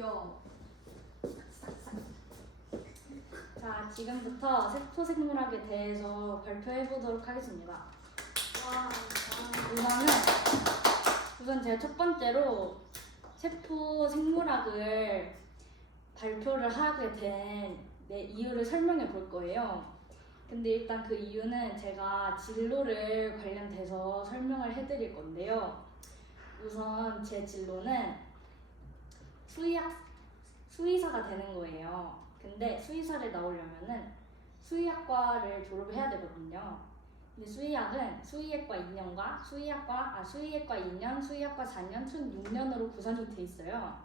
야. 자, 지금부터 세포생물학에 대해서 발표해 보도록 하겠습니다. 와. 우선 제가 첫 번째로 세포생물학을 발표를 하게 된 이유를 설명해 볼 거예요. 근데 일단 그 이유는 제가 진로를 관련돼서 설명을 해드릴 건데요. 우선 제 진로는 수의사가 되는 거예요. 근데 수의사를 나오려면은 수의학과를 졸업해야 되거든요. 근데 수의학은 수의학과 2년과 수의학과 2년, 수의학과 4년, 총 6년으로 구성이 돼 있어요.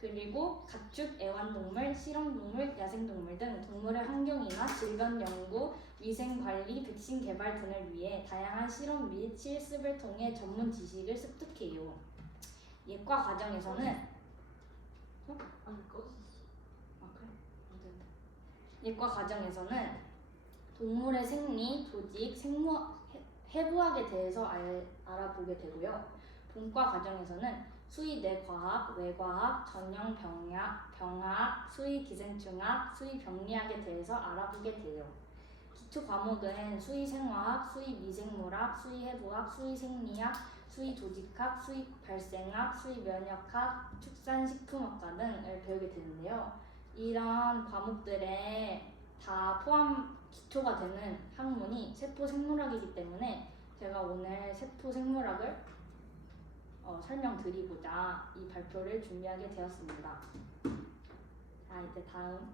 그리고 가축, 애완동물, 실험동물, 야생동물 등 동물의 환경이나 질병 연구, 위생관리, 백신 개발 등을 위해 다양한 실험 및 실습을 통해 전문 지식을 습득해요. 예과 과정에서는 예과 과정에서는 동물의 생리, 조직, 해부학에 대해서 알아보게 되고요. 본과 과정에서는 수의내과학, 외과학, 전형병학, 수의기생충학, 수의병리학에 대해서 알아보게 돼요. 기초 과목은 수의생화학, 수의미생물학, 수의해부학, 수의생리학, 수의조직학, 수의발생학, 수의면역학, 축산식품학과 등을 배우게 되는데요. 이런 과목들에 다 포함 기초가 되는 학문이 세포생물학이기 때문에 제가 오늘 세포생물학을 설명드리고자 이 발표를 준비하게 되었습니다. 자, 이제 다음.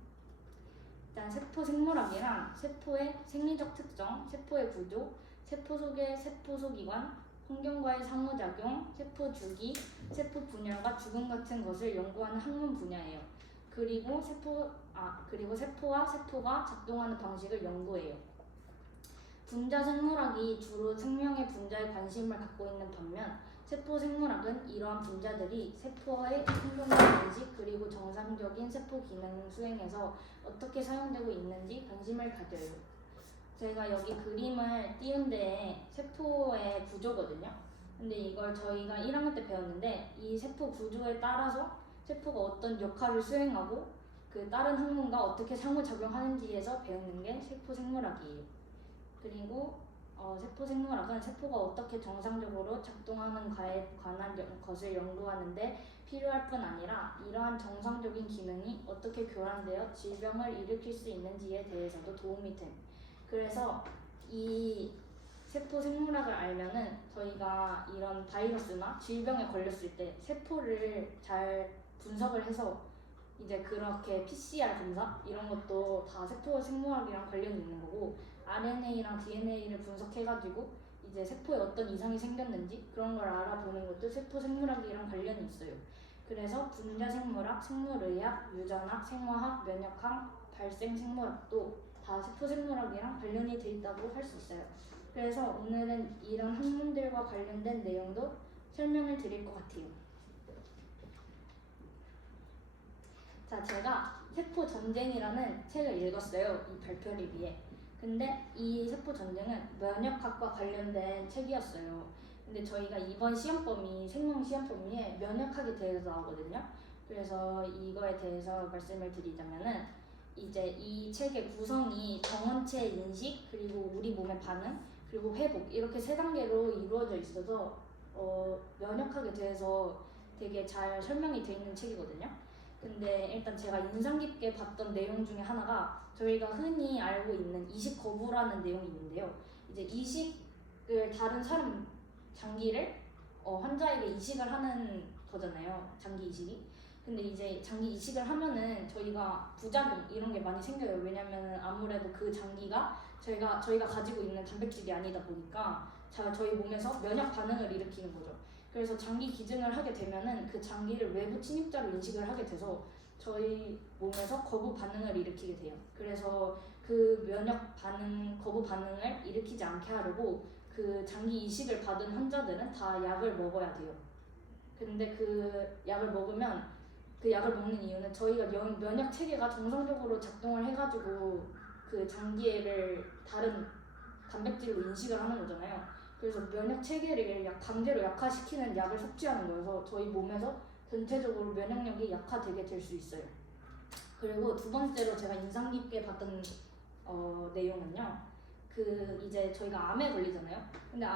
일단 세포생물학이란 세포의 생리적 특성, 세포의 구조, 세포 속의 세포소기관, 환경과의 상호작용, 세포 주기, 세포 분열과 죽음 같은 것을 연구하는 학문 분야예요. 그리고 세포와 세포가 작동하는 방식을 연구해요. 분자생물학이 주로 생명의 분자에 관심을 갖고 있는 반면 세포생물학은 이러한 분자들이 세포의 생존과 인식 그리고 정상적인 세포 기능 수행에서 어떻게 사용되고 있는지 관심을 가져요. 제가 여기 그림을 띄운 데에 세포의 구조거든요. 근데 이걸 저희가 1학년 때 배웠는데 이 세포 구조에 따라서 세포가 어떤 역할을 수행하고 그 다른 학문과 어떻게 상호작용하는지에서 배우는 게 세포생물학이에요. 그리고 세포생물학은 세포가 어떻게 정상적으로 작동하는가에 관한 것을 연구하는데 필요할 뿐 아니라 이러한 정상적인 기능이 어떻게 교란되어 질병을 일으킬 수 있는지에 대해서도 도움이 됨. 그래서 이 세포생물학을 알면은 저희가 이런 바이러스나 질병에 걸렸을 때 세포를 잘 분석을 해서 이제 그렇게 PCR 검사 이런 것도 다 세포생물학이랑 관련이 있는 거고 RNA랑 DNA를 분석해가지고 이제 세포에 어떤 이상이 생겼는지 그런 걸 알아보는 것도 세포생물학이랑 관련이 있어요. 그래서 분자생물학, 생물의학, 유전학, 생화학, 면역학, 발생생물학도 다 세포생물학이랑 관련이 돼 있다고 할 수 있어요. 그래서 오늘은 이런 학문들과 관련된 내용도 설명을 드릴 것 같아요. 자, 제가 세포전쟁이라는 책을 읽었어요. 이 발표를 위해. 근데 이 세포전쟁은 면역학과 관련된 책이었어요. 근데 저희가 이번 시험 생명 시험 범위에 면역학에 대해서 나오거든요. 그래서 이거에 대해서 말씀을 드리자면은 이제 이 책의 구성이 정원체 인식, 그리고 우리 몸의 반응, 그리고 회복 이렇게 세 단계로 이루어져 있어서 면역학에 대해서 되게 잘 설명이 돼 있는 책이거든요. 근데 일단 제가 인상 깊게 봤던 내용 중에 하나가 저희가 흔히 알고 있는 이식 거부라는 내용이 있는데요. 이제 이식을 다른 사람 장기를 환자에게 이식을 하는 거잖아요. 장기 이식이. 근데 이제 장기 이식을 하면은 저희가 부작용 이런 게 많이 생겨요. 왜냐면은 아무래도 그 장기가 저희가 가지고 있는 단백질이 아니다 보니까 저희 몸에서 면역 반응을 일으키는 거죠. 그래서 장기 기증을 하게 되면은 그 장기를 외부 침입자로 인식을 하게 돼서 저희 몸에서 거부 반응을 일으키게 돼요. 그래서 그 거부 반응을 일으키지 않게 하려고 그 장기 이식을 받은 환자들은 다 약을 먹어야 돼요. 근데 그 약을 먹으면 그 약을 먹는 이유는 저희가 면역 체계가 정상적으로 작동을 해가지고 그 장기를 다른 단백질로 인식을 하는 거잖아요. 그래서 면역 체계를 강제로 약화시키는 약을 섭취하는 거여서 저희 몸에서 전체적으로 면역력이 약화되게 될 수 있어요. 그리고 두 번째로 제가 인상 깊게 봤던 내용은요. 이제 저희가 암에 걸리잖아요. 근데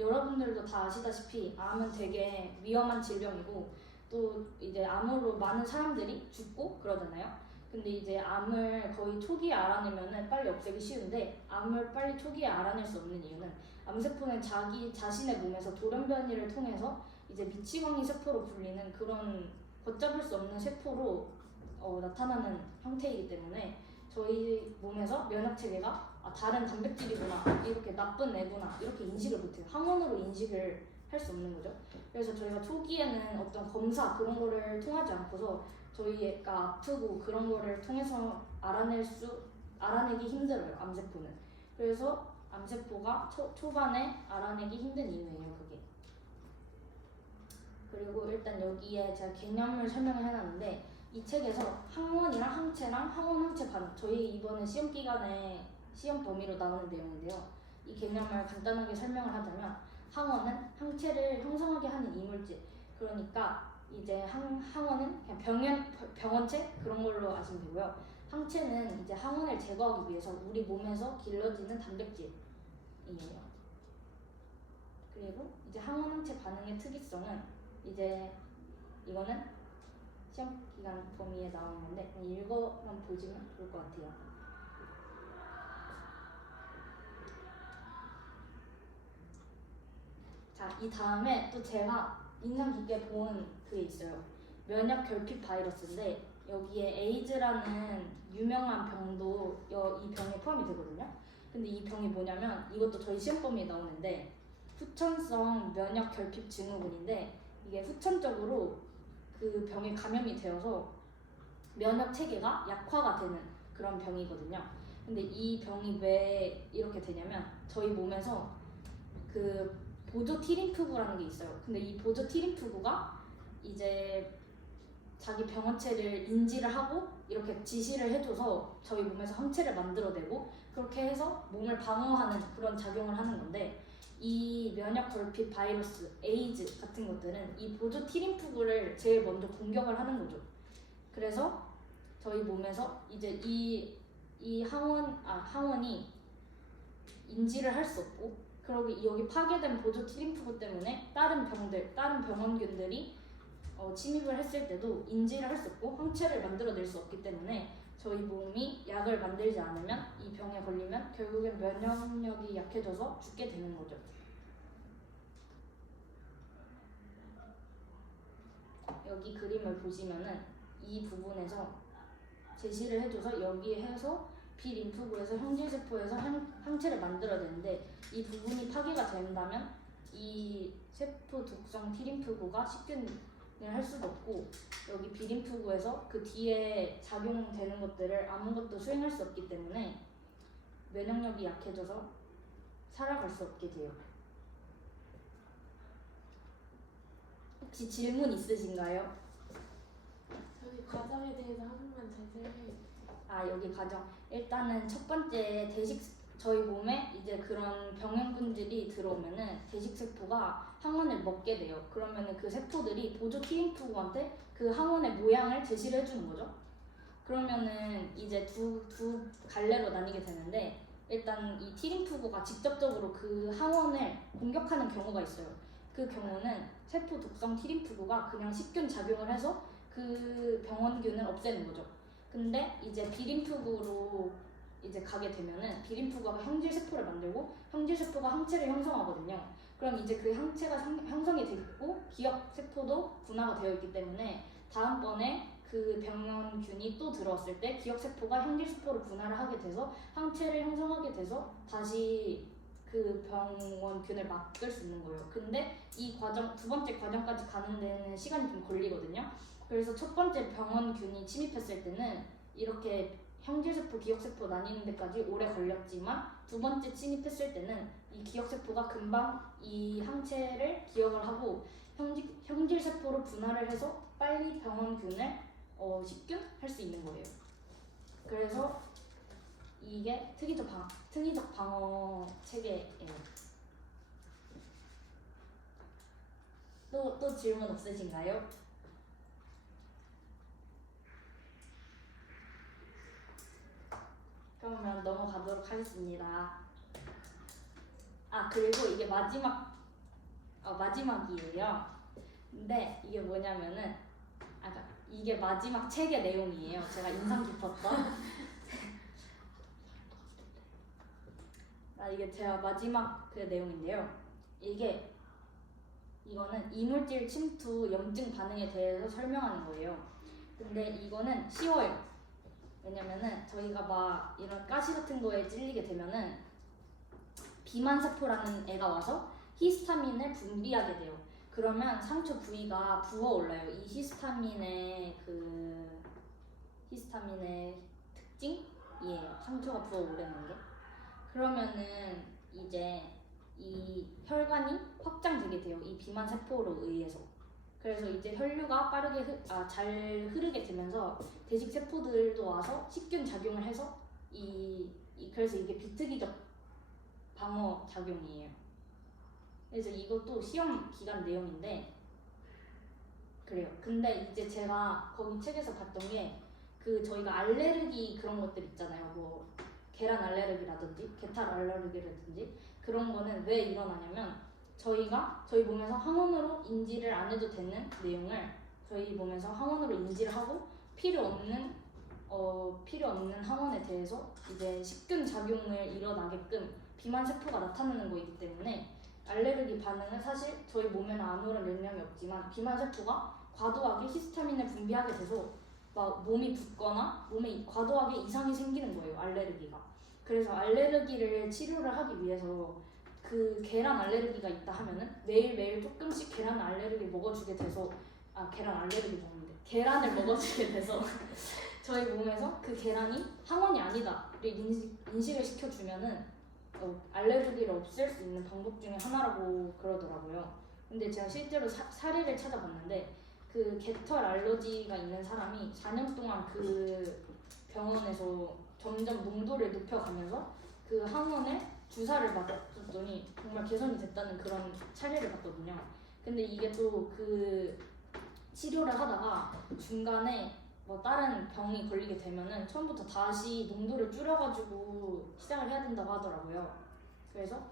여러분들도 다 아시다시피 암은 되게 위험한 질병이고 또 이제 암으로 많은 사람들이 죽고 그러잖아요. 근데 이제 암을 거의 초기에 알아내면은 빨리 없애기 쉬운데 암을 빨리 초기에 알아낼 수 없는 이유는 암세포는 자기 자신의 몸에서 돌연변이를 통해서 이제 미치광이 세포로 불리는 그런 걷잡을 수 없는 세포로 나타나는 형태이기 때문에 저희 몸에서 면역 체계가 다른 단백질이구나, 이렇게 나쁜 애구나 이렇게 인식을 못해요. 항원으로 인식을 할 수 없는 거죠. 그래서 저희가 초기에는 어떤 검사 그런 거를 통하지 않고서 저희가 아프고 그런 거를 통해서 알아내기 힘들어요. 암세포는. 그래서 암세포가 초반에 알아내기 힘든 이유예요. 그게. 그리고 일단 여기에 제가 개념을 설명을 해놨는데 이 책에서 항원이랑 항체랑 항원-항체 반응, 저희 이번에 시험 기간에 시험 범위로 나오는 내용인데요. 이 개념을 간단하게 설명을 하자면 항원은 항체를 형성하게 하는 이물질, 그러니까 이제 항원은 그냥 병원체 그런 걸로 아시면 되고요. 항체는 이제 항원을 제거하기 위해서 우리 몸에서 길러지는 단백질이에요. 그리고 이제 항원-항체 반응의 특이성은 이제 이거는 시험 기간 범위에 나오는 건데 읽어만 보시면 좋을 것 같아요. 자, 이 다음에 또 제가 인상 깊게 본 그게 있어요. 면역 결핍 바이러스인데 여기에 에이즈라는 유명한 병도 이 병에 포함이 되거든요. 근데 이 병이 뭐냐면 이것도 저희 시험 범위에 나오는데 후천성 면역 결핍 증후군인데 이게 후천적으로 그 병에 감염이 되어서 면역 체계가 약화가 되는 그런 병이거든요. 근데 이 병이 왜 이렇게 되냐면 저희 몸에서 그 보조 T림프구라는 게 있어요. 근데 이 보조 T림프구가 이제 자기 병원체를 인지를 하고 이렇게 지시를 해줘서 저희 몸에서 항체를 만들어내고 그렇게 해서 몸을 방어하는 그런 작용을 하는 건데 이 면역 결핍 바이러스, 에이즈 같은 것들은 이 보조 T림프구를 제일 먼저 공격을 하는 거죠. 그래서 저희 몸에서 이제 이 항원이 인지를 할 수 없고 그러기 여기 파괴된 보조 T림프구 때문에 다른 병원균들이 침입을 했을 때도 인지를 할 수 없고 항체를 만들어낼 수 없기 때문에 저희 몸이 약을 만들지 않으면 이 병에 걸리면 결국엔 면역력이 약해져서 죽게 되는 거죠. 여기 그림을 보시면은 이 부분에서 제시를 해줘서 여기에 해서 B림프구에서 형질세포에서 항체를 만들어내는데 이 부분이 파괴가 된다면 이 세포 독성 T림프구가 식균을 할 수도 없고 여기 B림프구에서 그 뒤에 작용되는 것들을 아무것도 수행할 수 없기 때문에 면역력이 약해져서 살아갈 수 없게 돼요. 혹시 질문 있으신가요? 저희 과정에 대해서 한 번만 자세히 해주세요. 여기 과정. 일단은 첫 번째 저희 몸에 이제 그런 병원균들이 들어오면은 대식세포가 항원을 먹게 돼요. 그러면은 그 세포들이 보조 T림프구한테 그 항원의 모양을 제시를 해주는 거죠. 그러면은 이제 두 갈래로 나뉘게 되는데 일단 이 T림프구가 직접적으로 그 항원을 공격하는 경우가 있어요. 그 경우는 세포 독성 T림프구가 그냥 식균 작용을 해서 그 병원균을 없애는 거죠. 근데 이제 B림프구로 이제 가게 되면은 B림프구가 형질세포를 만들고 형질세포가 항체를 형성하거든요. 그럼 이제 그 항체가 형성이 됐고 기억세포도 분화가 되어 있기 때문에 다음번에 그 병원균이 또 들어왔을 때 기억세포가 형질세포로 분화를 하게 돼서 항체를 형성하게 돼서 다시 그 병원균을 막을 수 있는 거예요. 근데 이 과정, 두 번째 과정까지 가는 데는 시간이 좀 걸리거든요. 그래서 첫 번째 병원균이 침입했을 때는 이렇게 형질세포, 기억세포 나뉘는 데까지 오래 걸렸지만 두 번째 침입했을 때는 이 기억세포가 금방 이 항체를 기억을 하고 형질세포로 분할을 해서 빨리 병원균을 식균할 수 있는 거예요. 그래서 이게 특이적 방어 체계예요. 또 질문 없으신가요? 하겠습니다. 아 그리고 이게 마지막이에요. 근데 이게 뭐냐면은 이게 마지막 책의 내용이에요. 제가 인상 깊었던 이게 제가 마지막 그 내용인데요. 이거는 이물질 침투 염증 반응에 대해서 설명하는 거예요. 근데 이거는 쉬워요. 왜냐면은 저희가 막 이런 가시 같은 거에 찔리게 되면은 비만세포라는 애가 와서 히스타민을 분비하게 돼요. 그러면 상처 부위가 부어올라요. 이 히스타민의 특징이에요. 상처가 부어오르는 게. 그러면은 이제 이 혈관이 확장되게 돼요. 이 비만세포로 의해서. 그래서 이제 혈류가 빠르게 잘 흐르게 되면서 대식세포들도 와서 식균 작용을 해서 그래서 이게 비특이적 방어 작용이에요. 그래서 이것도 시험 기간 내용인데 그래요. 근데 이제 제가 거기 책에서 봤던 게 저희가 알레르기 그런 것들 있잖아요. 뭐 계란 알레르기라든지 게탈 알레르기라든지 그런 거는 왜 일어나냐면 저희 몸에서 항원으로 인지를 안 해도 되는 내용을 저희 몸에서 항원으로 인지를 하고 필요 없는 항원에 대해서 이제 식균 작용을 일어나게끔 비만 세포가 나타나는 거이기 때문에 알레르기 반응은 사실 저희 몸에는 아무런 영향이 없지만 비만 세포가 과도하게 히스타민을 분비하게 돼서 막 몸이 붓거나 몸에 과도하게 이상이 생기는 거예요. 알레르기가. 그래서 알레르기를 치료를 하기 위해서 계란 알레르기가 있다 하면은 매일매일 조금씩 계란 알레르기를 먹어주게 돼서 계란을 먹어주게 돼서 저희 몸에서 그 계란이 항원이 아니다를 인식을 시켜주면은 알레르기를 없앨 수 있는 방법 중에 하나라고 그러더라고요. 근데 제가 실제로 사례를 찾아봤는데 게털 알러지가 있는 사람이 4년 동안 병원에서 점점 농도를 높여가면서 항원을 주사를 맞았더니 정말 개선이 됐다는 그런 사례를 봤거든요. 근데 이게 또 치료를 하다가 중간에 뭐 다른 병이 걸리게 되면은 처음부터 다시 농도를 줄여가지고 시작을 해야 된다고 하더라고요. 그래서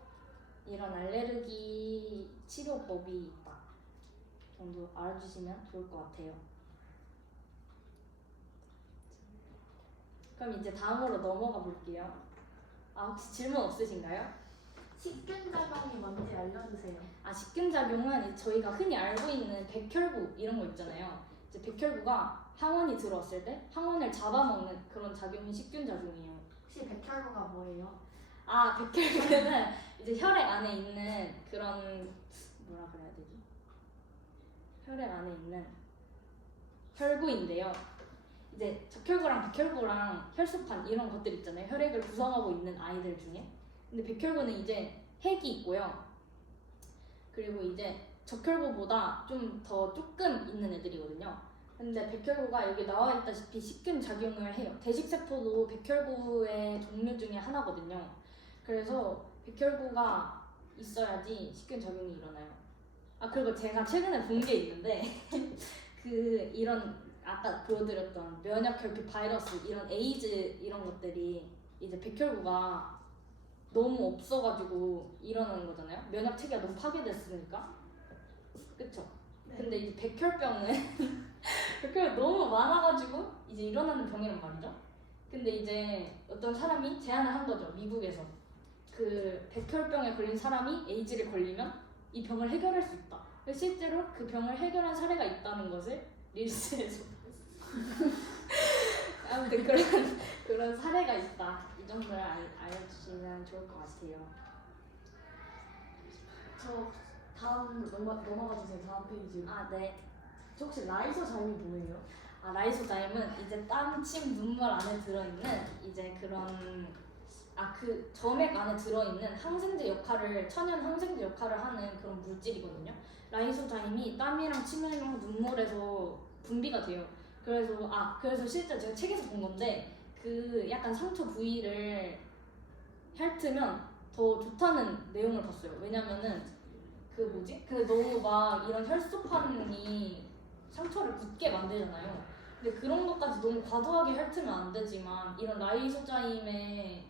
이런 알레르기 치료법이 있다 정도 알아주시면 좋을 것 같아요. 그럼 이제 다음으로 넘어가 볼게요. 혹시 질문 없으신가요? 식균작용이 뭔지 알려주세요. 식균작용은 저희가 흔히 알고 있는 백혈구 이런 거 있잖아요. 이제 백혈구가 항원이 들어왔을 때 항원을 잡아먹는 그런 작용이 식균작용이에요. 혹시 백혈구가 뭐예요? 백혈구는 이제 혈액 안에 있는 그런 뭐라 그래야 되지? 혈액 안에 있는 혈구인데요. 이제 적혈구랑 백혈구랑 혈소판 이런 것들 있잖아요. 혈액을 구성하고 있는 아이들 중에. 근데 백혈구는 이제 핵이 있고요. 그리고 이제 적혈구보다 좀 더 조금 있는 애들이거든요. 근데 백혈구가 여기 나와 있다시피 식균 작용을 해요. 대식세포도 백혈구의 종류 중에 하나거든요. 그래서 백혈구가 있어야지 식균 작용이 일어나요. 그리고 제가 최근에 본 게 있는데 이런 아까 보여드렸던 면역결핍 바이러스 이런 에이즈 이런 것들이 이제 백혈구가 너무 없어가지고 일어나는 거잖아요. 면역 체계가 너무 파괴됐으니까. 그쵸? 네. 근데 이제 백혈병은 백혈이 너무 많아가지고 이제 일어나는 병이란 말이죠. 근데 이제 어떤 사람이 제안을 한 거죠. 미국에서 백혈병에 걸린 사람이 에이즈를 걸리면 이 병을 해결할 수 있다. 실제로 그 병을 해결한 사례가 있다는 것을 릴스에서 아무튼 그런 사례가 있다. 이 정도를 알려주시면 좋을 것 같아요. 저 다음 넘어가 주세요. 다음 페이지. 네. 저 혹시 라이소자임이 뭐예요? 라이소자임은 이제 땀, 침, 눈물 안에 들어있는 이제 그런 점액 안에 들어있는 천연 항생제 역할을 하는 그런 물질이거든요. 라이소자임이 땀이랑 침이랑 눈물에서 분비가 돼요. 그래서 실제 제가 책에서 본 건데 약간 상처 부위를 핥으면 더 좋다는 내용을 봤어요. 왜냐면은 근데 너무 막 이런 혈소판이 상처를 굳게 만들잖아요. 근데 그런 것까지 너무 과도하게 핥으면 안 되지만 이런 라이소자임의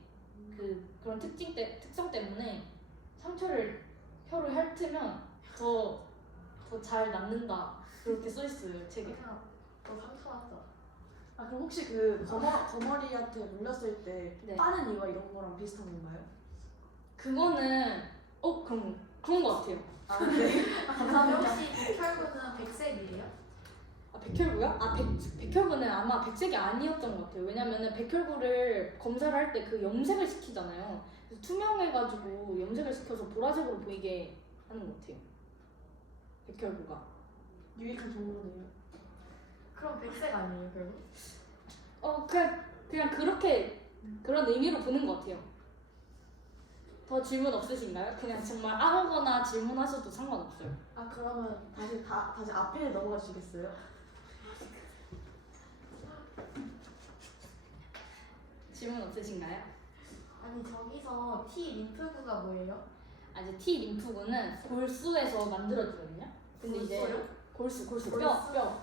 그런 특성 때문에 상처를 혀로 핥으면 더 잘 낫는다 그렇게 써 있어요 책에. 그냥 너 상처났다. 아 그럼 혹시 그 거머리한테 물렸을 때 네. 빠는 이유가 이런 거랑 비슷한 건가요? 그거는 그런 거 같아요. 아 네. 감사합니다. 혹시 백혈구는 백색이에요? 백혈구요? 백혈구는 아마 백색이 아니었던 것 같아요. 왜냐면은 백혈구를 검사를 할 때 그 염색을 시키잖아요. 그래서 투명해가지고 염색을 시켜서 보라색으로 보이게 하는 것 같아요. 백혈구가. 유익한 정보네요. 그럼 백색 아니에요 결국? 그냥 그렇게 그런 의미로 보는 것 같아요. 더 질문 없으신가요? 그냥 정말 아무거나 질문하셔도 상관없어요. 아 그러면 다시 앞에 넘어가 주시겠어요? 질문 없으신가요? 아니 저기서 T 림프구가 뭐예요? 이제 T 림프구는 골수에서 만들어지거든요. 근데 이제 골수 뼈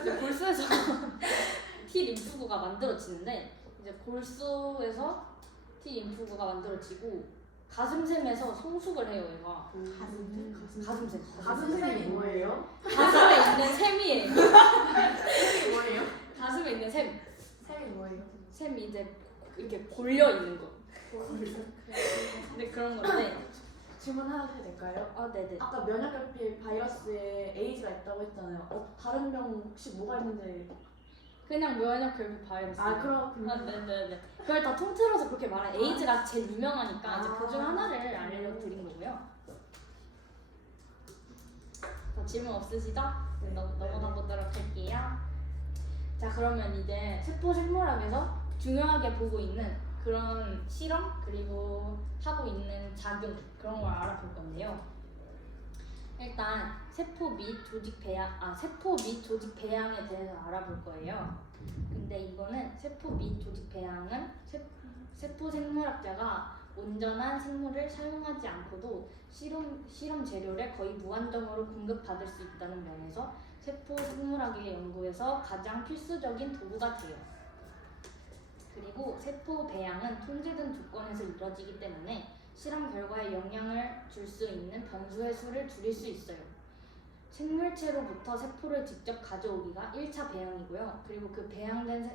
이제 골수에서 T 림프구가 만들어지는데 이제 골수에서 T 림프구가 만들어지고 가슴샘에서 성숙을 해요 얘가. 가슴샘. 가슴샘이 뭐예요? 가슴에 있는 샘이에요. 샘이 뭐예요? 가슴에 있는 샘. 샘이 뭐예요? 샘이 이제 이렇게 골려 있는 거. 근데 그런 건데. 질문 하나 해도 될까요? 아 네네. 아까 면역결핍 바이러스에 에이즈가 있다고 했잖아요. 다른 병 혹시 뭐가 있는지. 그냥 면역결핍 바이러스. 아 그렇군요. 네네네. 그걸 다 통틀어서 그렇게 말해. 에이즈가 제일 유명하니까 이제 아. 그중 하나를 알려드린 거고요. 자, 질문 없으시죠? 네. 넘어가 보도록 할게요. 자, 그러면 이제 세포 생물학에서 중요하게 보고 있는 그런 실험 그리고 하고 있는 작용 그런 걸 알아볼 건데요. 일단 세포 및 조직 배양에 대해서 알아볼 거예요. 근데 이거는 세포 및 조직 배양은 세포 생물학자가 온전한 생물을 사용하지 않고도 실험 재료를 거의 무한정으로 공급받을 수 있다는 면에서 세포 생물학의 연구에서 가장 필수적인 도구가 돼요. 그리고 세포 배양은 통제된 조건에서 이루어지기 때문에 실험 결과에 영향을 줄 수 있는 변수의 수를 줄일 수 있어요. 생물체로부터 세포를 직접 가져오기가 1차 배양이고요. 그리고 그 배양된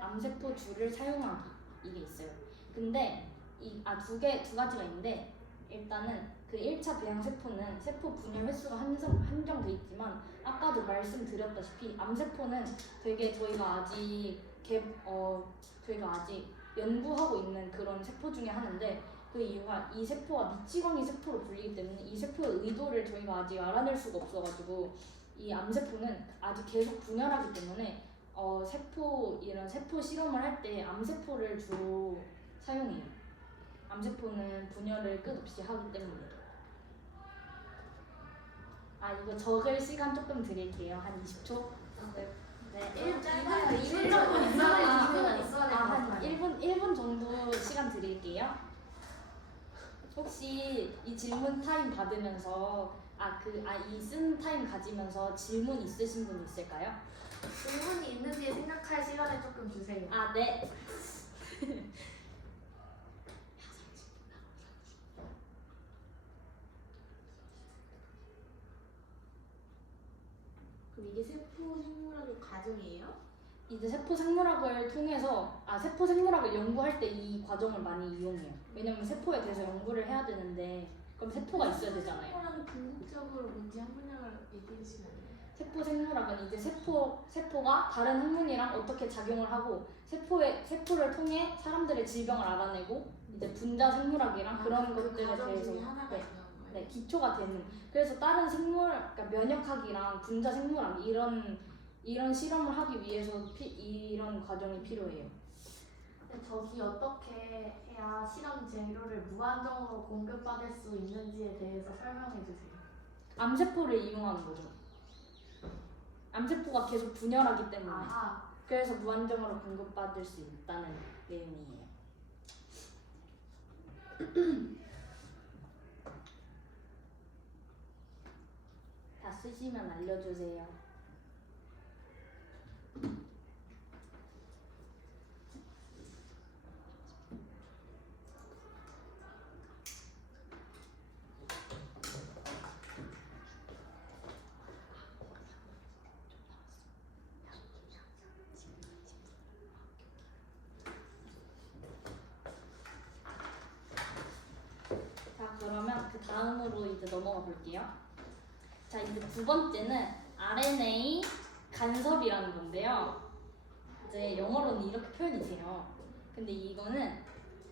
암세포 줄을 사용하기 이게 있어요. 근데 두 가지가 있는데 일단은 그 1차 배양 세포는 세포 분열 횟수가 한정돼 있지만 아까도 말씀드렸다시피 암세포는 되게 저희가 아직 연구하고 있는 그런 세포 중에 하나인데 그 이유가 이 세포가 미치광이 세포로 불리기 때문에 이 세포의 의도를 저희가 아직 알아낼 수가 없어가지고 이 암세포는 아직 계속 분열하기 때문에 이런 세포 실험을 할 때 암세포를 주로 사용해요. 암세포는 분열을 끝없이 하기 때문에. 이거 적을 시간 조금 드릴게요. 한 20초? 네. 2분 정도 정도 있어야 될 것 한 같아요. 1분 정도 시간 드릴게요. 혹시 이 질문 타임 받으면서 이 쓴 타임 가지면서 질문 있으신 분 있을까요? 질문이 있는지 생각할 시간을 조금 주세요. 네. 그럼 이게 세포 생물학의 과정이에요? 이제 세포 생물학을 통해서 세포 생물학을 연구할 때 이 과정을 많이 이용해요. 왜냐면 세포에 대해서 연구를 해야 되는데 그럼 세포가 있어야 되잖아요. 생물학이 궁극적으로 뭔지 한 분야를 얘기해 주시면 안 돼요? 세포 생물학은 이제 세포가 다른 항문이랑 어떻게 작용을 하고 세포를 통해 사람들의 질병을 알아내고 이제 분자 생물학이랑 그런 것들에 과정 대해서 중에 하나가 네, 있는 거예요? 네, 기초가 되는. 그래서 다른 그러니까 면역학이랑 분자 생물학 이런 실험을 하기 위해서 이런 과정이 필요해요. 근데 저기 어떻게 해야 실험 재료를 무한정으로 공급받을 수 있는지에 대해서 설명해 주세요. 암세포를 이용하는 거죠. 암세포가 계속 분열하기 때문에. 그래서 무한정으로 공급받을 수 있다는 내용이에요. 다 쓰시면 알려주세요. 그러면 그 다음으로 이제 넘어가 볼게요. 자, 이제 두 번째는 RNA 간섭이라는 건데요. 이제 영어로는 이렇게 표현이 돼요. 근데 이거는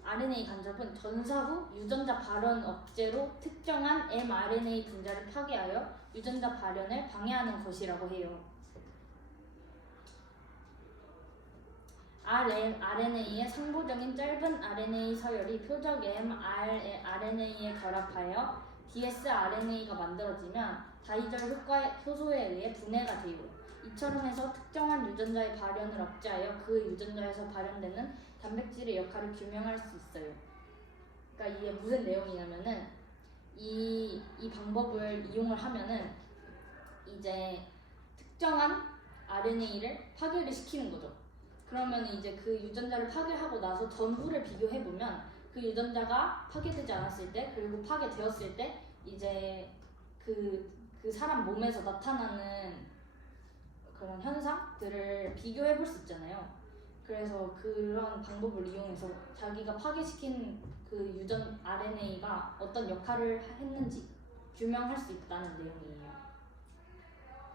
RNA 간섭은 전사 후 유전자 발현 억제로 특정한 mRNA 분자를 파괴하여 유전자 발현을 방해하는 것이라고 해요. RNA의 상부적인 짧은 RNA 서열이 표적 mRNA에 결합하여 dsRNA가 만들어지면 다이절 효소에 의해 분해가 돼요. 이처럼 해서 특정한 유전자의 발현을 억제하여 그 유전자에서 발현되는 단백질의 역할을 규명할 수 있어요. 그러니까 이게 무슨 내용이냐면은 이 방법을 이용을 하면은 이제 특정한 RNA를 파괴를 시키는 거죠. 그러면 이제 그 유전자를 파괴하고 나서 전후를 비교해 보면 그 유전자가 파괴되지 않았을 때 그리고 파괴되었을 때 이제 그 사람 몸에서 나타나는 그런 현상들을 비교해 볼 수 있잖아요. 그래서 그런 방법을 이용해서 자기가 파괴시킨 그 유전 RNA가 어떤 역할을 했는지 규명할 수 있다는 내용이에요.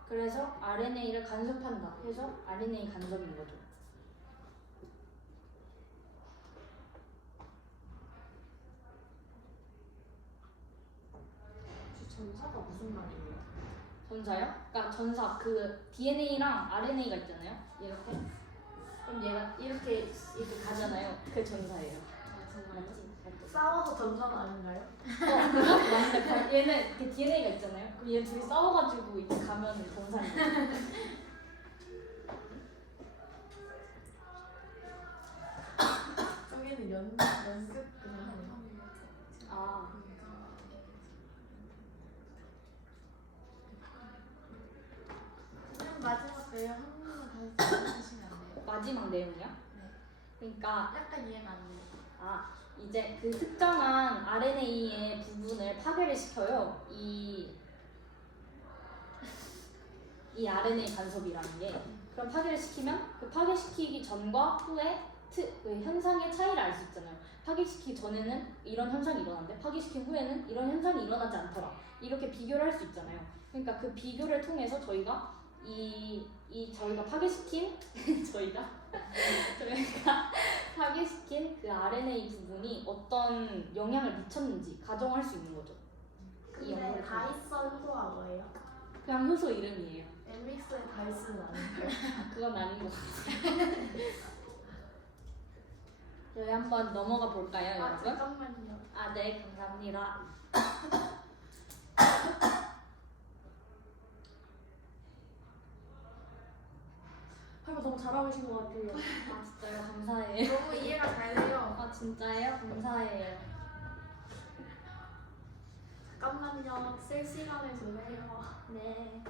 그래서 RNA를 간섭한다 해서 RNA 간섭인 거죠. 전사가 무슨 말이에요? 전사요? 그러니까 전사 그 DNA랑 RNA가 있잖아요. 이렇게. 그럼 얘가 이렇게 가잖아요. 그게 전사예요. 맞지? 맞죠? 싸워서 전사는 아닌가요? 맞네. 얘는 이렇게 DNA가 있잖아요. 그럼 얘 둘이 싸워가지고 이렇게 가면 전사인 거예요. 저기는 연습 그냥 하네요. 아, 그럼 마지막 내용 한 번만 다시 해주시면 안 돼요? 마지막 내용이요? 네. 그러니까 약간 이해가 안 돼요. 이제 그 특정한 RNA의 부분을 파괴를 시켜요. 이 RNA 간섭이라는 게. 그럼 파괴를 시키면 그 파괴시키기 전과 후에 그 현상의 차이를 알 수 있잖아요. 파괴시키기 전에는 이런 현상이 일어났는데 파괴시킨 후에는 이런 현상이 일어나지 않더라. 이렇게 비교를 할 수 있잖아요. 그러니까 그 비교를 통해서 저희가 저희가 파괴시킨 저희가 파괴시킨 그 RNA 부분이 어떤 영향을 미쳤는지 가정할 수 있는 거죠. 이 근데 연구를 통해서. 다이스 효소가 뭐예요? 그냥 효소 이름이에요. 엠믹스의 다이스는 아닌가요? 그건 아닌 것 같아요. 저희 한번 넘어가 볼까요, 여러분? 잠깐만요. 네, 감사합니다. 할머 너무 잘하고 계신 것 같아요. 진짜요? 감사해요. 너무 이해가 잘 돼요. 진짜요? 감사해요. 잠깐만요. 쓸 시간을 주세요. 네.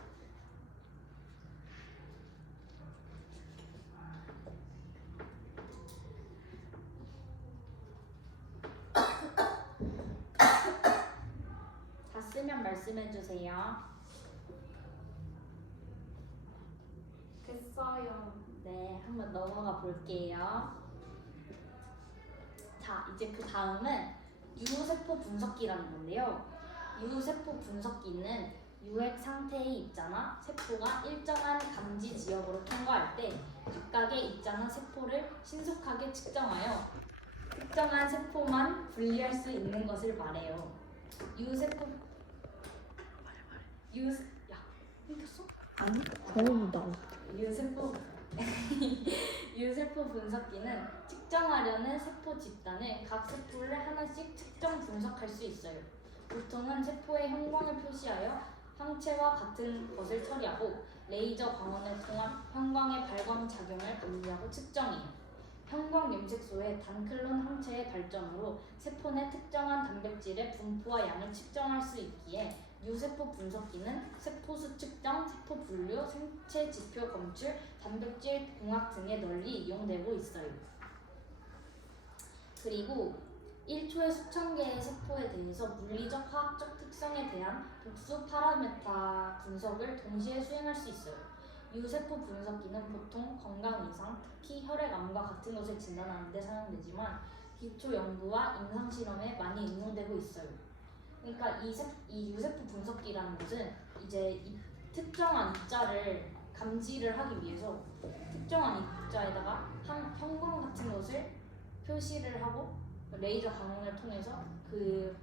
다 쓰면 말씀해 주세요. 됐어요. 네, 한번 넘어가 볼게요. 자, 이제 그 다음은 유세포 분석기라는 건데요. 유세포 분석기는 유핵 상태에 있잖아 세포가 일정한 감지 지역으로 통과할 때 각각의 있잖아 세포를 신속하게 측정하여 특정한 세포만 분리할 수 있는 것을 말해요. 유세포 야, 끊겼어? 아니, 너무 나와. 유세포 유세포 분석기는 측정하려는 세포 집단을 각 세포를 하나씩 측정 분석할 수 있어요. 보통은 세포의 형광을 표시하여 항체와 같은 것을 처리하고 레이저 광원을 통한 형광의 발광 작용을 분리하고 측정해요. 형광 염색소의 단클론 항체의 발전으로 세포 내 특정한 단백질의 분포와 양을 측정할 수 있기에 유세포 분석기는 세포수 측정, 세포 분류, 생체 지표 검출, 단백질 공학 등에 널리 이용되고 있어요. 그리고 1초에 수천 개의 세포에 대해서 물리적, 화학적 특성에 대한 복수 파라메타 분석을 동시에 수행할 수 있어요. 유세포 분석기는 보통 건강 이상, 특히 혈액암과 같은 것을 진단하는 데 사용되지만 기초 연구와 임상 실험에 많이 응용되고 있어요. 그러니까 이 유세포 분석기라는 것은 이제 이 특정한 입자를 감지를 하기 위해서 특정한 입자에다가 형광 같은 것을 표시를 하고 레이저 광원을 통해서 그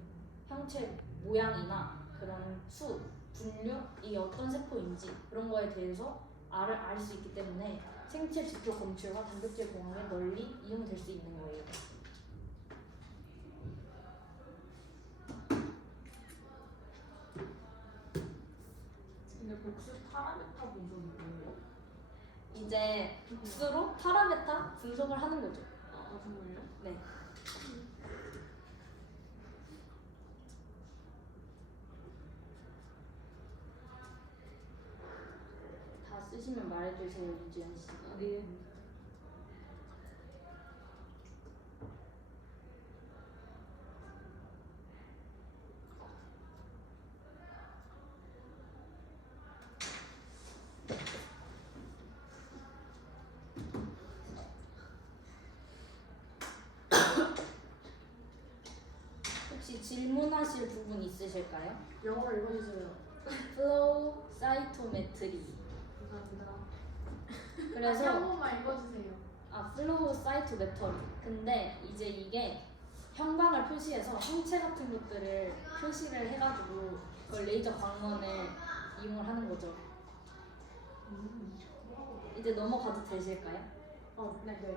형체 모양이나 그런 수, 분류, 이게 어떤 세포인지 그런 거에 대해서 알 수 있기 때문에 생체 지표 검출과 단백질 공학에 널리 이용될 수 있는 거예요. 근데 복수 파라메타 분석이 뭐예요? 이제 복수로 파라메타 분석을 하는 거죠. 아 정말요? 네. 다 쓰시면 말해주세요, 유지연 씨. 네. 혹시 질문하실 부분 있으실까요? 영어로 읽어주세요. flow cytometry. 감사합니다. 다시 한 그래서 번만 읽어주세요. flow cytometry. 근데 이제 이게 형광을 표시해서 형체 같은 것들을 표시를 해가지고 그걸 레이저 광원을 이용을 하는 거죠. 이제 넘어가도 되실까요? 네.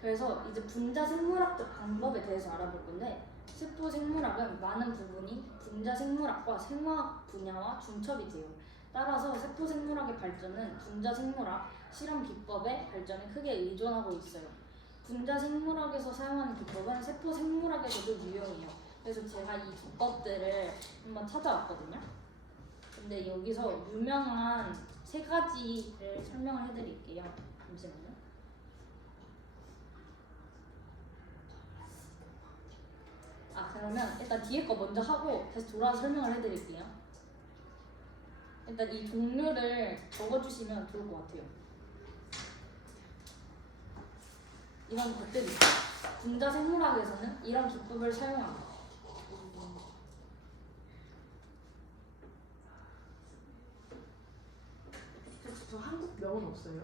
그래서 이제 분자 생물학적 방법에 대해서 알아볼 건데 세포 생물학은 많은 부분이 분자 생물학과 생화학 분야와 중첩이 돼요. 따라서 세포 생물학의 발전은 분자 생물학 실험 기법의 발전에 크게 의존하고 있어요. 분자 생물학에서 사용하는 기법은 세포 생물학에서도 유용해요. 그래서 제가 이 기법들을 한번 찾아왔거든요. 근데 여기서 유명한 세 가지를 설명을 해드릴게요. 잠시만요. 그러면 일단 뒤에 거 먼저 하고 다시 돌아와서 설명을 해드릴게요. 일단 이 종류를 적어주시면 좋을 것 같아요. 이런 것들이 있어요. 분자 생물학에서는 이런 기법을 사용합니다. 저 한국 명은 없어요.